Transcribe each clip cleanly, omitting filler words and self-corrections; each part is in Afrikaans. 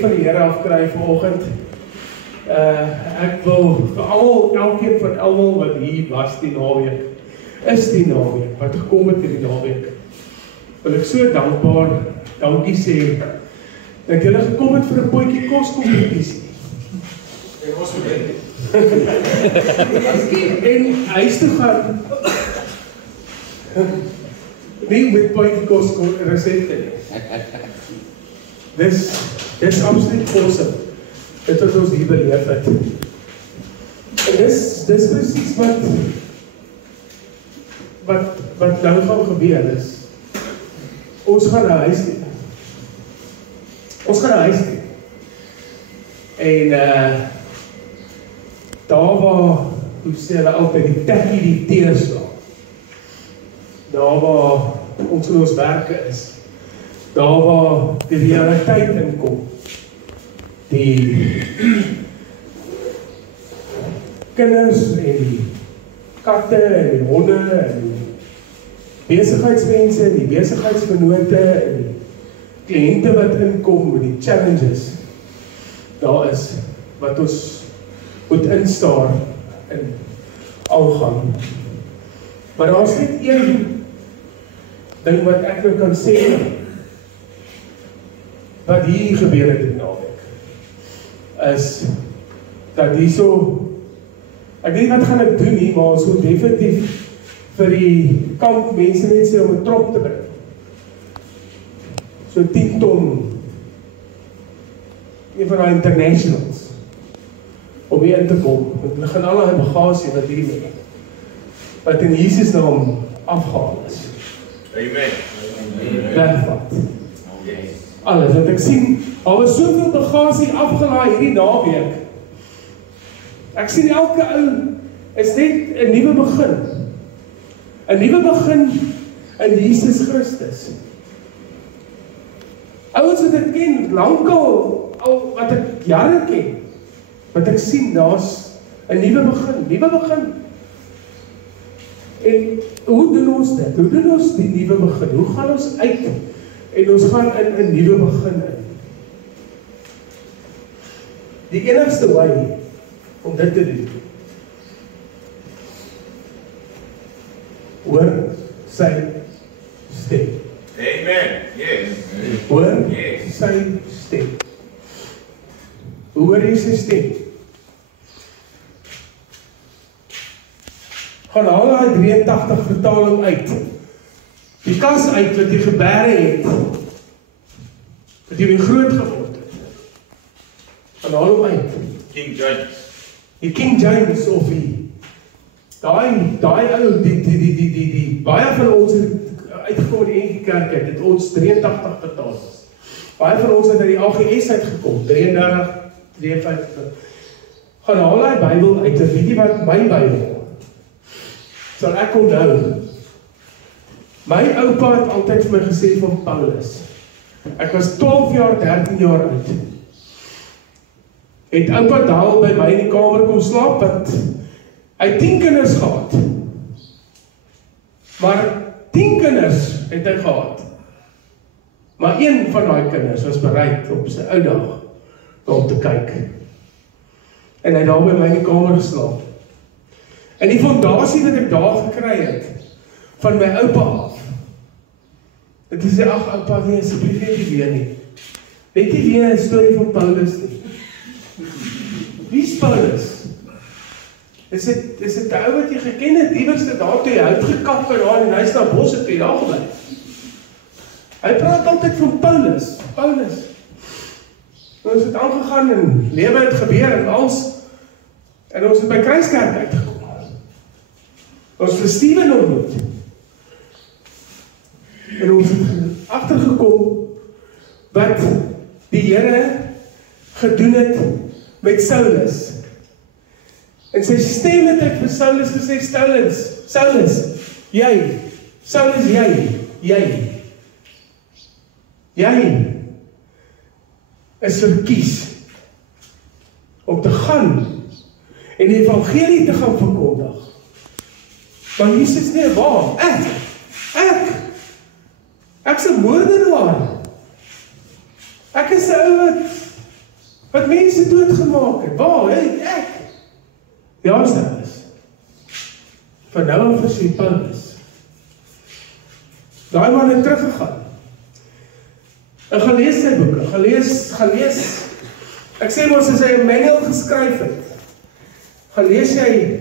Van die Here afkry vanoggend. Ek wil vir almal, elkeen van almal wat hier was die naweek, is die naweek, wat gekom het in die naweek, wil ek so dankbaar dankie sê, dat julle gekom het vir 'n potjie koskompetisie. En ons moet en huis toe gaan, nie met potjie kos resepte nie. Dis absoluut awesome. Dit wat ons hier beleef het. En dis presies wat nou gaan gebeur is. Ons gaan na huis toe. En daar waar, hoe sê hulle altyd, die tekkie die teerslaan. Daar waar ons in ons werke is. Daar waar die realiteit inkom. Die kinders en die katte en die honde en die besigheidsmense en die besigheidsvennote en die kliënte wat inkom en die challenges daar is wat ons moet instaar en aangaan. Maar daar is net een ding wat ek nou kan sê wat hier gebeur het in naweek is dat hierso, ek weet wat gaan ek doen nie, maar so definitief vir die kamp mense net sê om 'n trop te bring. So 10 ton, een van die internationals, om hier in te kom. Want hulle gaan al die bagasie wat hierdie mense, wat in Jesus naam afgehaal is. Amen. Wegvat. Alles, wat ek sien, al was soveel bagasie afgelaai hierdie naweek. Ek sien elke ou is net 'n nuwe begin. 'n nuwe begin in Jesus Christus. Ouens wat ek ken, lankal, al wat ek jare ken, wat ek sien, daar's 'n nuwe begin. En hoe doen ons dit? Hoe doen ons die nuwe begin? Hoe gaan ons uit? En ons gaan in 'n nuwe begin in. Die enigste wy om dit te doen, hoor sy stem. Amen. Yes. Hoor sy stem. Hoor jy sy stem? Gaan haal daai 83 vertaling uit. Die kas uit wat jy gebere het, wat jy weer groot geword het. Gaan haal hom uit. King James. Die King James of daai ou, die baie van ons het uitgekom in die kerk uit, het ons 83 vertaal is. Baie van ons het uit die AGS uitgekom, 33, 53. Gaan haal die Bybel uit, en weet jy wat my Bybel sal ek onthou. My oupa het altyd vir my gesê van Paulus. Ek was 12 jaar, 13 jaar oud. Het oupa daal by my in die kamer kom slaap, wat hy 10 kinders gehad. Maar 10 kinders het hy gehad. Maar een van daai kinders was bereid op sy ou dag om te kyk. En hy daar by my in die kamer geslaap. En die fondasie wat ek daar gekry het, van my oupa af, het hy sê, ag oupa, nee, asseblief net nie weer nie. Net nie weer 'n storie van Paulus nie. Wie is Paulus? Is dit die ou wat jy geken het, iewers daar toe jy hout gekap en daar en hy is na bos het jy daar gebly. Hy praat altyd van Paulus. En ons het aangegaan en lewe het gebeur en ons het by Kruiskerk uitgekom. Ons het Steven ontmoet. En ons het agtergekom wat die Here gedoen het met Saulus. En sy stem het ek vir Saulus gesê, Saulus, jy is verkies om te gaan en die evangelie te gaan verkondig. Maar Jesus nie waar, ek's 'n moordenaar. Ek is 'n ou wat Wat mense doodgemaak het. Waar, ek? Ja, is. Van nou af is die Paulus. Daai man het teruggegaan. En gaan lees sy boeke, gaan lees. Ek sê mos as hy 'n manual geskryf het. Gaan lees jy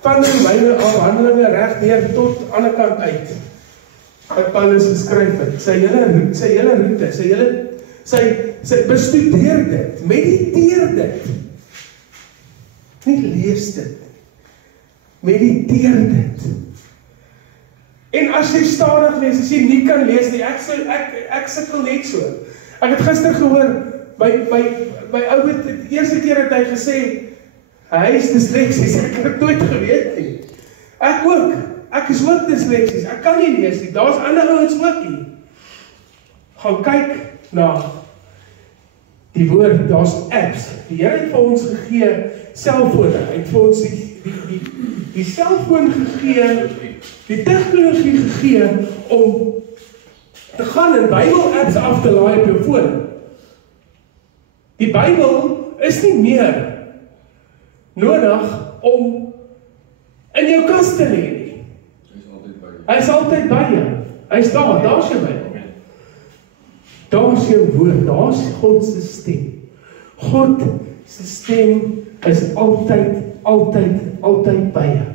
van die Bybel af Handelinge reg deur tot aan die kant uit. Wat Paulus geskryf het. Sy hele roete, sy bestudeer dit, mediteer dit. Nie lees dit. Mediteer dit. En as jy stadig lees, as jy nie kan lees nie, ek sukkel net so. Ek het gister gehoor, by Oud, die eerste keer het hy gesê, hy is dysleksies, ek het nooit geweet nie. Ek is ook dysleksies, ek kan nie lees nie, daar is ander ouens ook nie. Gaan kyk na die woord, daar is apps, die Here het vir ons gegee, selfone, hy het vir ons die selfoon gegee, die tegnologie gegee, om te gaan en Bybel-apps af te laai op jou foon. Die Bybel is nie meer nodig om in jou kas te lê nie. Hy is altyd by jou. Hy is daar is jou Bybel. Daar is jou woord, daar is God se stem. God se stem is altyd by jou.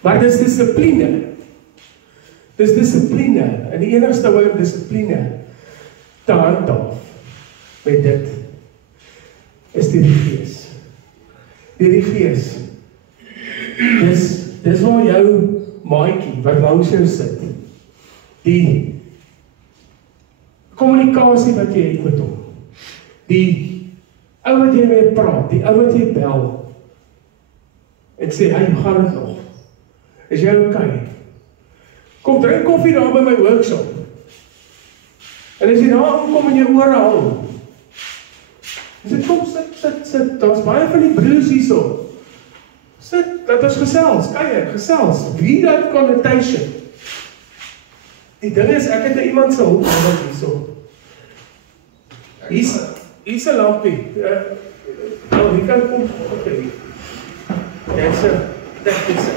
Maar dis dissipline. Dis dissipline. En die enigste way om dissipline te handhaaf met dit is die Gees. Die Gees. Dis waar jou maatjie wat langs jou sit. Die kommunikasie wat jy het met hom. Die ou wat jy mee praat, die ou wat jy bel. En sê, hey, hoe gaan dit nog? Is jy okay? Kom drink koffie daar by my workshop. En as jy daar aankom en jou ore hang, sê kom, sit, daar is baie van die broers hierso. Sit, laat ons gesels, gesels. Read that connotation. Die ding is, ek het iemand se hulp nodig hierso. Hier's 'n lampie. Wie kan kom? Okay. Dis 'n tegniese.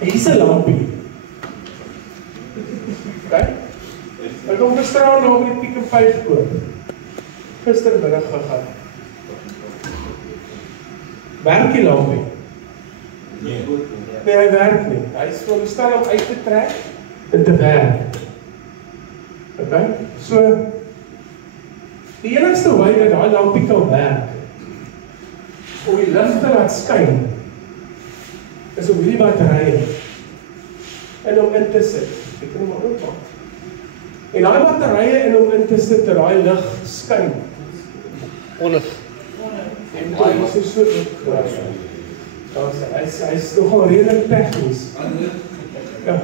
Hier's 'n lampie. Okay? Ek kom gisteraan na die Pick n Pay gekoop. Gistermiddag gegaan. Werk die lampie? Nee, hy werk nie. Hy is veronderstel om uit te trek en te werk. Okay? So, die enigste way dat daai lampie kan werk, om die lig te laat skyn, is om hierdie batterye en om in te sit. Ek kan hom maar oopmaak. En daai batterye en om in te sit, dat daai lig skyn. Onlig. En hy is so hy is nogal redelijk technisch. Ja.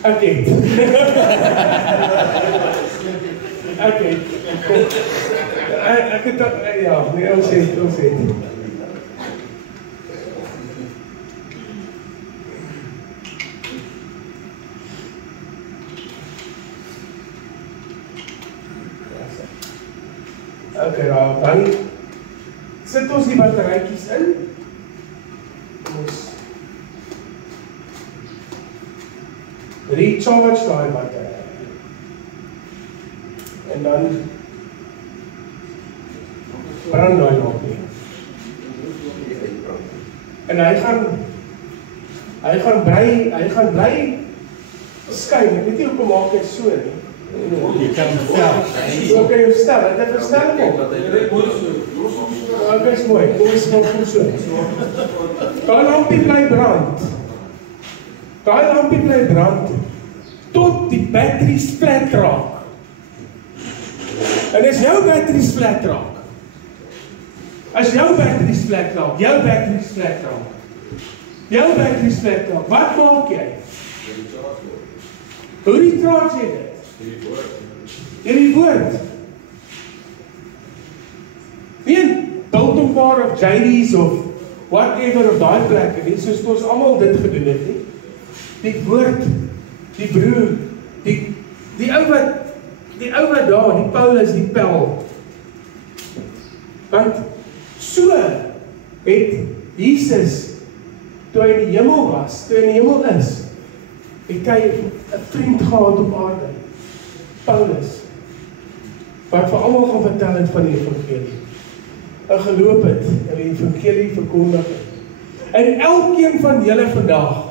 Okay. Okay. Ek het ja, nee, ons het. Okay, dan sit ons die batterytjies in. Ons recharge daai battery. En dan brand daai lampie. En hy gaan bly skyn. Ek weet nie hoe maak dit so nie. Je kan hem stellen. Zo kan je hem stellen. Dat is sterk op. Dat is mooi. Kom eens nog goed zo. Daai lampie bly brand. Daai lampie bly brand tot die batteries flat raak. En as jou batteries flat raak. As jou batteries flat raak, jou batteries flat raak. Jou batteries flat raak. Wat maak jy? Hoe recharge jy dit? In die woord. Nie in Biltong Bar of JD's of whatever of daai plekke nie, soos ons almal dit gedoen het nie. Die woord die broer, die ou wat daar, die Paulus, die Pel. Want so het Jesus, toe hy in die hemel was, toe hy in die hemel is, het hy 'n vriend gehad op aarde, Paulus, wat vir almal gaan vertel het van die evangelie, en geloop het, en die evangelie verkondig het. En elkeen van julle vandag,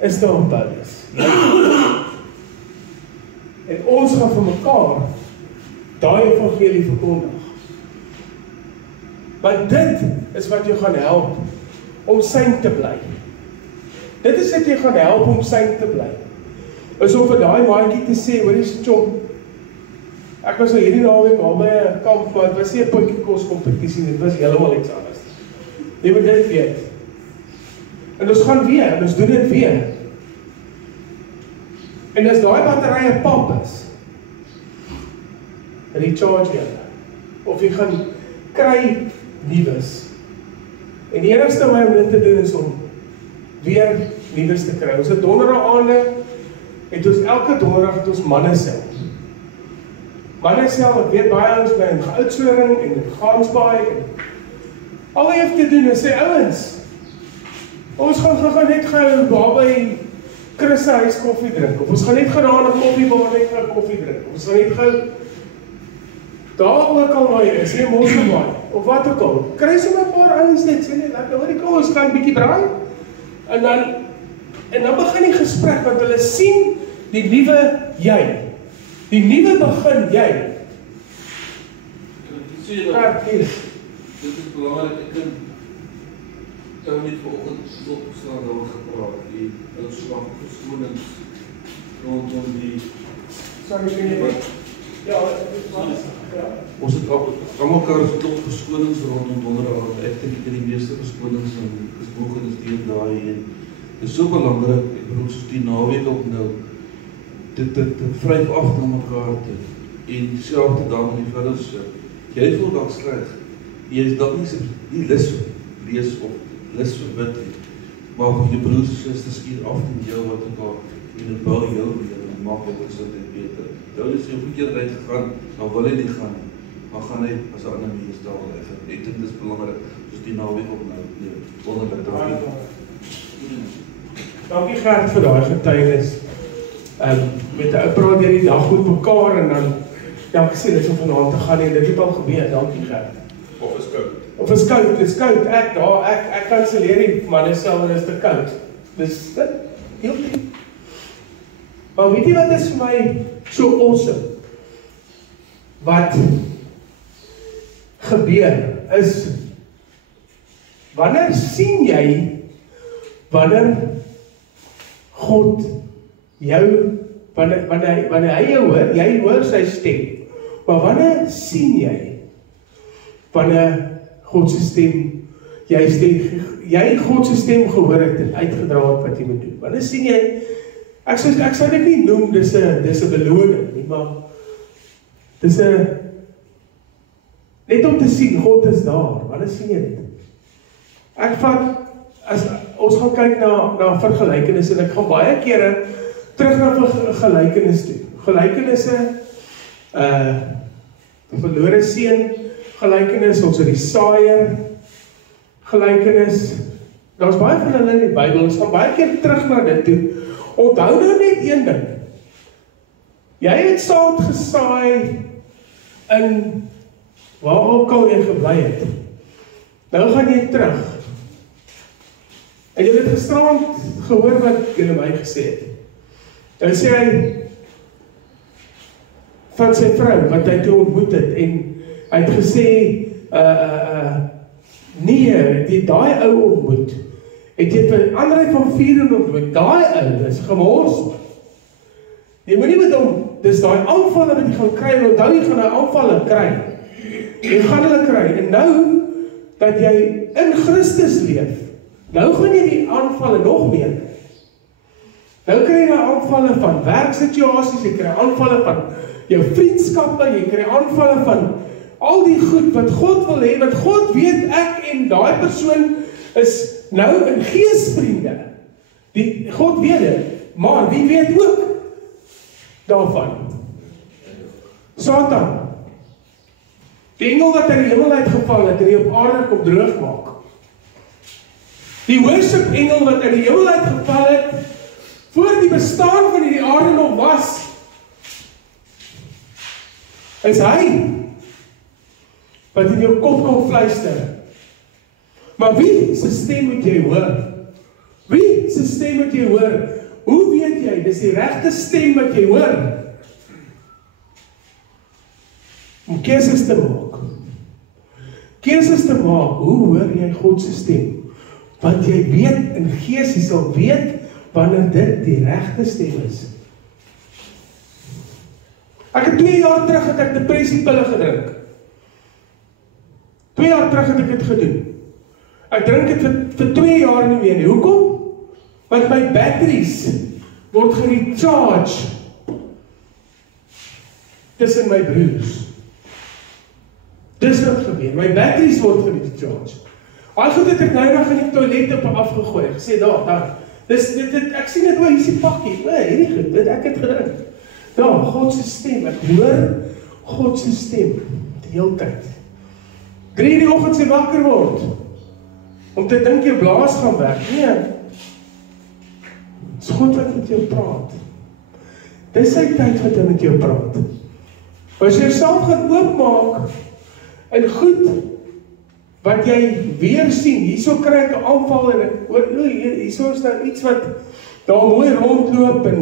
is daar een Paulus. En ons gaan vir mekaar, daai evangelie verkondig. Want dit is wat jou gaan help, om syn te bly. Dit is wat jy gaan help om syn te bly. Is om vir daai maatjie te sê, hoor jy chom, ek was nou hierdie naweek al by 'n kamp, maar het was nie 'n potjie kos kompetisie, dit was heeltemal iets anders. Jy moet dit weet. En ons gaan weer, en ons doen dit weer. En as daai batterye pap is, recharge jy, of jy gaan kry nuus. En die enigste my om dit te doen is om weer nuus te kry. Ons het donderdag aande, het ons elke donderdag het ons mannesel. Mannesel, ek weet baie ons by in Oudtshoorn en in Gansbaai, en al wat jy hoef te doen is sê, ouens, ons gaan net gou daar by Chris se huis koffie drink, of ons gaan net gaan daar 'n koffiebar net gou koffie drink, of ons gaan net gou daar ook al waar jy is, nie Mosselbaai, of wat ook al, kry so 'n paar ouens net, sê net, lekker, hoor ek, ons gaan bietjie braai, en dan begin die gesprek, want hulle sien die nuwe jy, die nuwe begin jy. Dit is belangrik, ek kan nie vanoggend opgestaan daaroor gepraat, die uitslag verskonings rondom die... Sorry, sê nie wat? Ja, ons het almal mekaar klop verskonings rondom donderdag, ek dink die meeste verskonings is mogen deur daai en dit is so belangrik, ek bedoel soos die naweek op nou, dit vryf af na mekaar toe, en dieselfde dan in die fellowship, jy voel dalk sleg, jy is dalk nie lus lees of lus vir bid nie, maar jou broers en susters hier af en jou wat ook al, en het bou jou weer, en maak jou gesindheid beter. Jou is jou verkeerd uitgegaan, dan wil hy nie gaan nie, maar gaan hy as 'n ander mens daar wil uitgaan. Ek dink dit is belangrik, soos die naweek op nou, wonderlik, dankie Gert vir daai getuienis. Met 'n ou praat jy die dag met mekaar en dan ja, ek sê dit om vanaand te gaan en dit het al gebeur, dankie Gert. Of is koud. Of is koud, dit is koud, ek kanselleer die manne self en is te koud. Dis dit, heel goed. Maar weet jy wat is vir my so awesome? Wat gebeur is, wanneer sien jy, wanneer God jou, wanneer hy jou hoor, jy hoor sy stem, maar wanneer sien jy, wanneer God se stem, jy God se stem gehoor het en uitgedra het wat jy moet doen, wanneer sien jy, ek sou dit nie noem, dis 'n beloning nie, maar dis 'n, net om te sien, God is daar, wanneer sien jy dit? Ek vat, as ons gaan kyk na vergelykenisse, en ek gaan baie kere terug na gelykenis toe. Gelykenisse, verlore seun, gelykenis, ons het die saaier, gelykenis, daar's baie van hulle in die Bybel, ons gaan baie keer terug na dit toe. Onthou nou net een ding, jy het saad gesaai in waar ook al jy gebly het, nou gaan jy terug, en jy het gisterand gehoor wat jy my gesê het. Nou sê hy van sy vrou, wat hy toe ontmoet het, en hy het gesê, nee, die daai ou ontmoet, het jy vir André van Vieren ontmoet, daai ou is gemors. Jy moet nie met hom, dis daai aanvalle wat jy gaan kry, en onthou jy gaan die aanvalle kry, jy gaan hulle kry, en nou, dat jy in Christus leef, nou gaan jy die aanvalle nog meer kry. Nou kry jy aanvalle van werksituasies, jy kry aanvalle van jou vriendskappe, jy kry aanvalle van al die goed wat God wil hê, want God weet ek en daai persoon is nou in geesvriende. God weet dit, maar wie weet ook daarvan? Satan. Die engel wat uit die hemel uitgeval het en die op aarde kom droog maak. Die worship engel wat uit die hemel uitgeval het, voor die bestaan van die aarde nog was, is hy, wat in jou kop kom fluister. Maar wie se stem moet jy hoor? Wie se stem moet jy hoor? Hoe weet jy, dis die regte stem wat jy hoor? Om keuses te maak. Keuses te maak, hoe hoor jy God se stem? Want jy weet, in gees, jy sal weet, wanneer dit die regte stem is. Ek het 2 jaar terug het ek depressiepille gedrink. 2 jaar terug het ek dit gedoen. Ek drink dit vir 2 jaar nie meer nie. Hoekom? Want my batteries word gerecharge tussen my broers. Dis wat gebeur. My batteries word gerecharge. Al goed het ek nou nog in die toilet op afgegooi. Ek sê daar. Ek sien dit, hier is die pakkie. Hierdie goed, dit ek het gedrink. Daar, God se stem. Ek hoor God se stem die hele tyd. 3 in die oggend sê wakker word. Om te dink jou blaas gaan werk. Nee. Dis God wat met jou praat. Dis sy tyd wat hy met jou praat. As jy jouself gaan oopmaak en goed wat jy weer sien, hierso kry ek 'n aanval en hierso is nou iets wat daar mooi rondloop en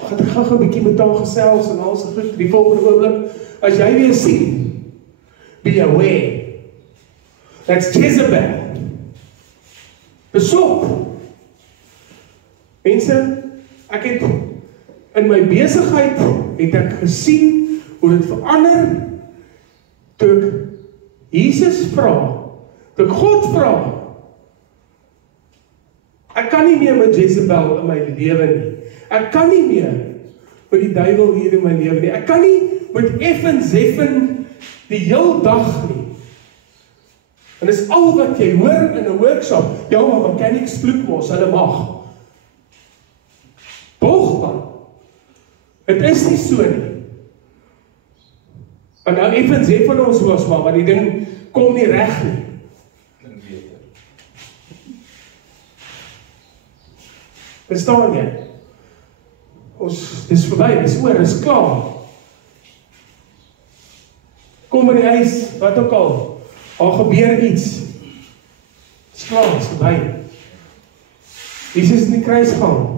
gaan ek gou 'n bietjie met haar gesels en al se goed die volgende oomblik as jy weer sien, be aware. That's Jezebel. Besop. Mense, ek het in my besigheid het ek gesien hoe dit verander toe ek Jesus vra, toe ek God vra. Ek kan nie meer met Jezebel in my lewe nie. Ek kan nie meer met die duiwel hier in my lewe nie. Ek kan nie met Zeffen die heel dag nie. En dis al wat jy hoor in 'n workshop. Ja, maar mechanics vloek mos, hulle mag. Boogman. Het is nie so nie. En nou Zeffen ons was maar, want die ding kom nie reg nie. Verstaan jy? Dis verby, dis oor, dis klaar. Kom in die huis, wat ook al gebeur iets. Dis klaar, dis verby. Jesus in die kruis gaan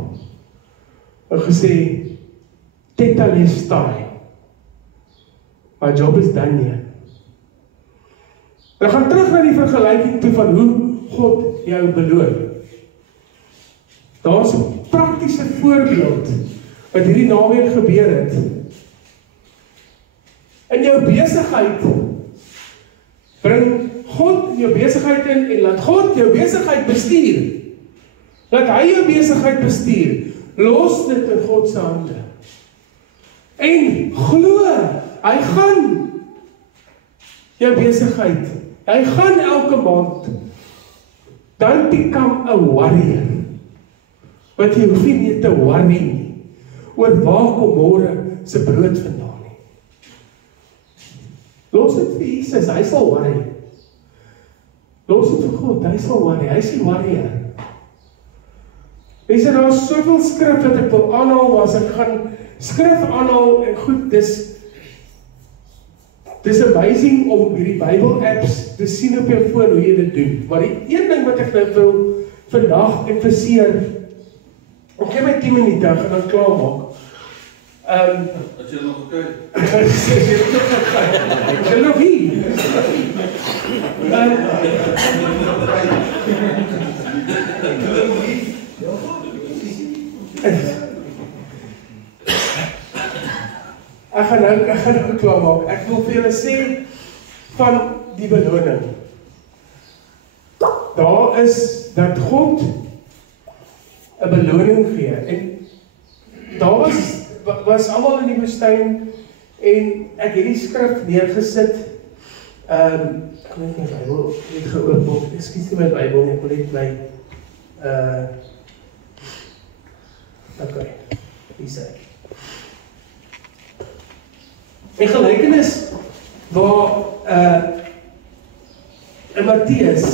en gesê, Tetelestai. My job is done nie. We gaan terug na die vergelyking toe van hoe God jou beloon. Daar is 'n praktiese voorbeeld wat hierdie naweek gebeur het. In jou besigheid bring God in jou besigheid in en laat God jou besigheid bestuur. Laat hy jou besigheid bestuur. Los dit in God se hande. En glo, hy gaan jou besigheid, hy gaan elke maand, don't become a warrior, wat jy hoef nie meer te worry nie, oor waar kom môre se brood vandaan nie. Los dit vir Jesus, hy sal worry. Los dit vir God, hy sal worry, hy is die warrior. Mense, daar is soveel skrif wat ek wil aanhaal, as ek gaan skrif aanhaal, en goed, dis amazing om hierdie Bible apps te sien op jou foon hoe jy dit doen. Maar die een ding wat ek nou wil vandag emfaseer, ek gee my 10 minute en dan klaar maak. As jy nog kyk. As jy nog kyk. Ek sê nog hier. Ek gaan nou klaar maak. Ek wil vir julle sê van die beloning. Daar is dat God 'n beloning gee. En daar was almal in die woestyn en ek het die skrif neergesit. Ek weet nie my Bybel net geopen. Ekskuus nie my Bybel nie, ek wil net my Ok, hier sê ek. Die gelykenis waar in Matteus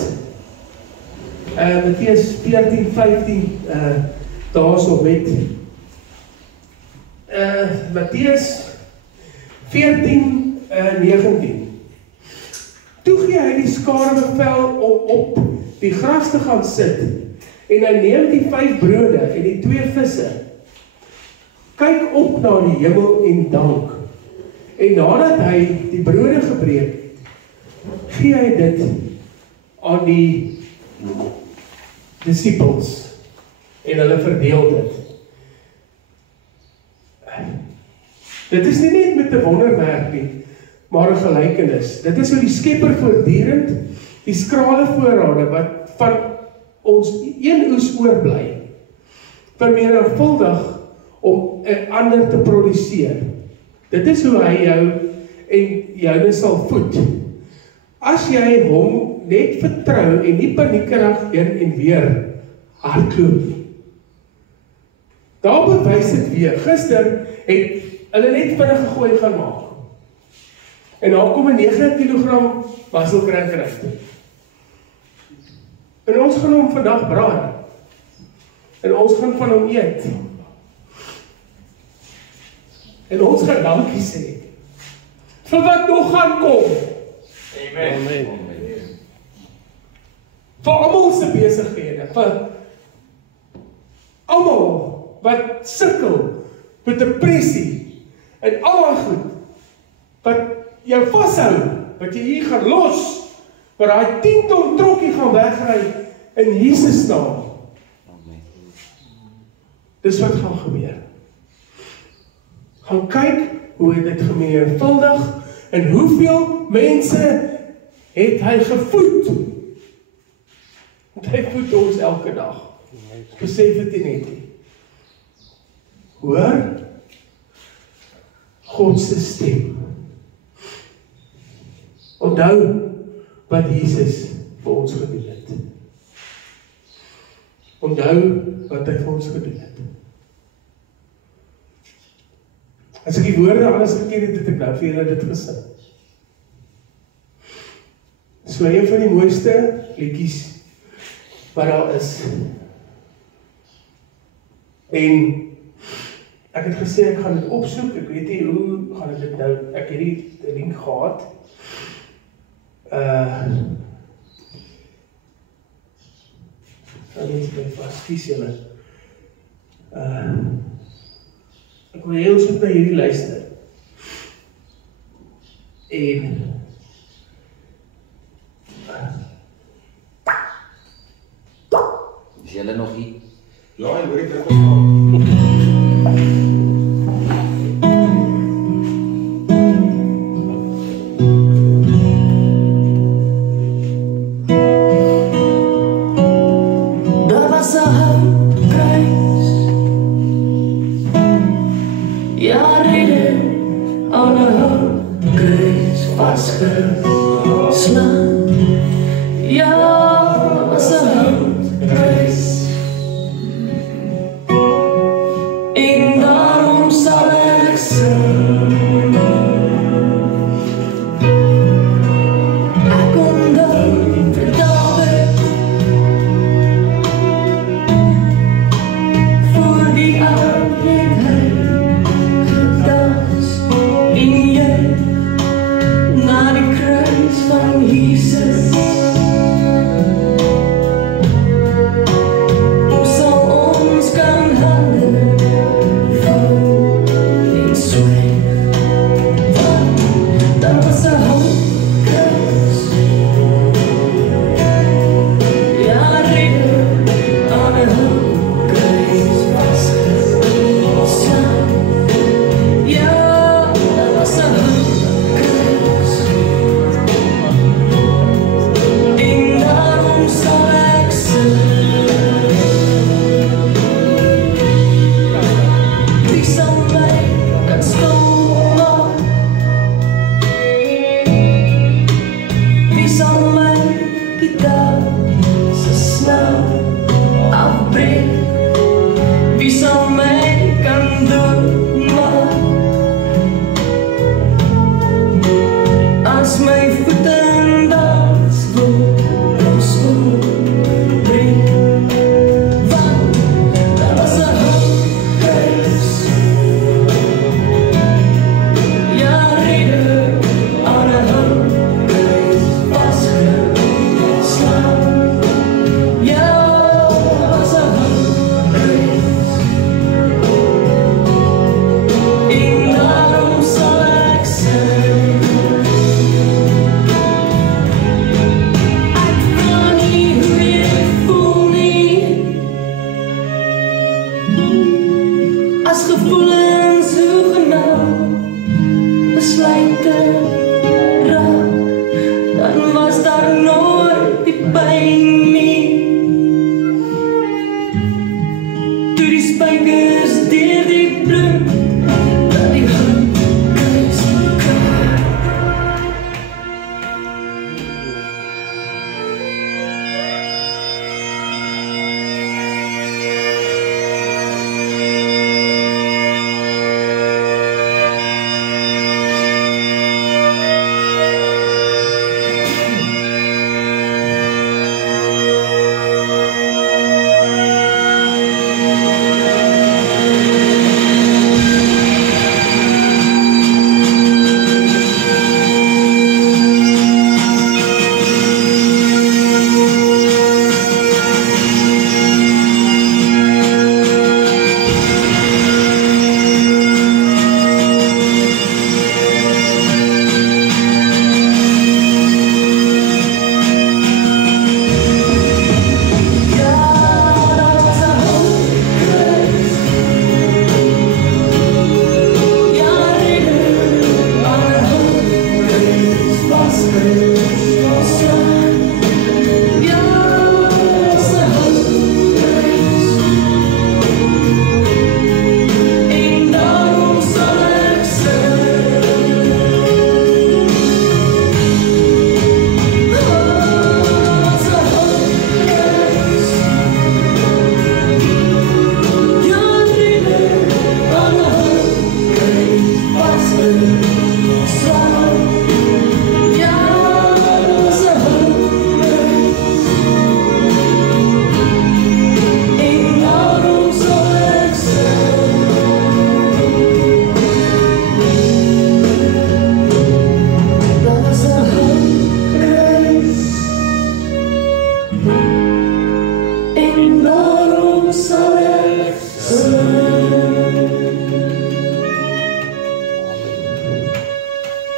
14:15 daarso met Matteus 14:19. Toe gee hy die skare bevel om op die gras te gaan sit, en hy neem die 5 brode en die 2 visse, kyk op na die hemel en dank, en nadat hy die brode gebreek het, gee hy dit aan die disippels, en hulle verdeel dit. Dit is nie net met 'n wonderwerk nie, maar 'n gelykenis. Dit is hoe die Skepper voortdurend die skrale voorrade wat van ons een oes oorbly, vermenigvuldig om 'n ander te produseer. Dit is hoe hy jou en joune sal voed. As jy hom net vertrou en nie paniekerig heen en weer hardloop nie. Daar bewys dit weer. Gister het hulle net vinnig gegooi gaan maak. En daar kom 'n 9 kg musselkrank uit. En ons gaan hom vandag braai. En ons gaan van hom eet. En ons gaan dankie sê vir wat nog gaan kom. Amen. Amen. Vir almal se besighede, vir almal wat sukkel met depressie en al daai goed wat jou vashou, wat jy hier gaan los, waar daai 10 ton trokkie gaan wegry in Jesus naam. Dis wat gaan gebeur. Gaan kyk hoe het dit gemenigvuldig en hoeveel mense het hy gevoed. Want hy voed ons elke dag. Besef dit nie net nie. Hoor God se stem. Onthou wat Jesus vir ons gedoen het. Onthou wat hy vir ons gedoen het. As ek die woorde alles geken het, het ek nou vir julle dit gesing. So een van die mooiste liedjies wat daar is. En ek het gesê ek gaan dit opsoek, ek weet nie hoe gaan ek dit nou, ek het die link gehad. Dan is dit vast, kies julle. Ek wil heel soek na hierdie luister. En is julle nog hier? Ja, en hoor ek dit al. Daar was 'n houtprys. Ja, rede aan 'n houtprys vasgeslaan. Ja, was 'n houtprys. En daarom sal ek sing. Ek onthou vir Dawid voor die ark het hy gedans en jy na die kruis van Jesus as gevoelens hoegenaamd besluite raak, dan was daar nooit die pyn nie. Toe die spykers deur die bloed dat die hand kruis mekaar.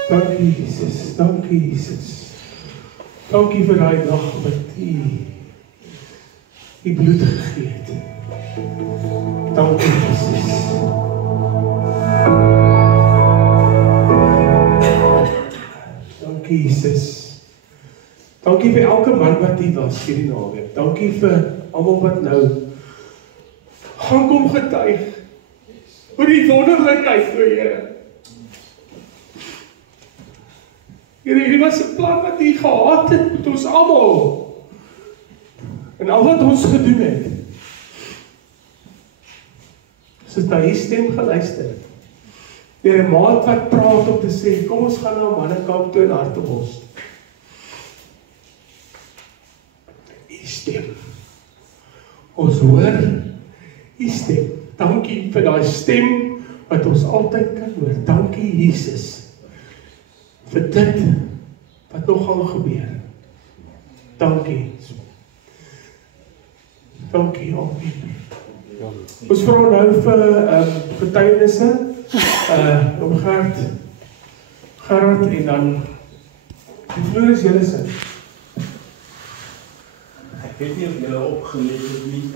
Dankie Jesus, dankie Jesus. Dankie vir daai dag wat U bloed gegee het. Dankie Jesus. Dankie Jesus. Dankie vir elke man wat hier was hierdie naweek. Dankie vir almal wat nou gaan kom getuig oor die wonderlikheid van Here. Hierdie was 'n plan wat U gehad het met ons almal. En al wat ons gedoen het, is dit na U stem geluister. Deur 'n maat wat praat om te sê, kom ons gaan na Mannekamp toe in Hartebos. U stem. Ons hoor U stem. Dankie vir daai stem wat ons altyd kan hoor. Dankie Jesus vir dit wat nog gaan gebeur. Dankie. Dankie, Amen. Ons vra nou vir getuienisse om Gerard en dan die vloer is julle sin. Ek weet nie of julle opgelet het nie.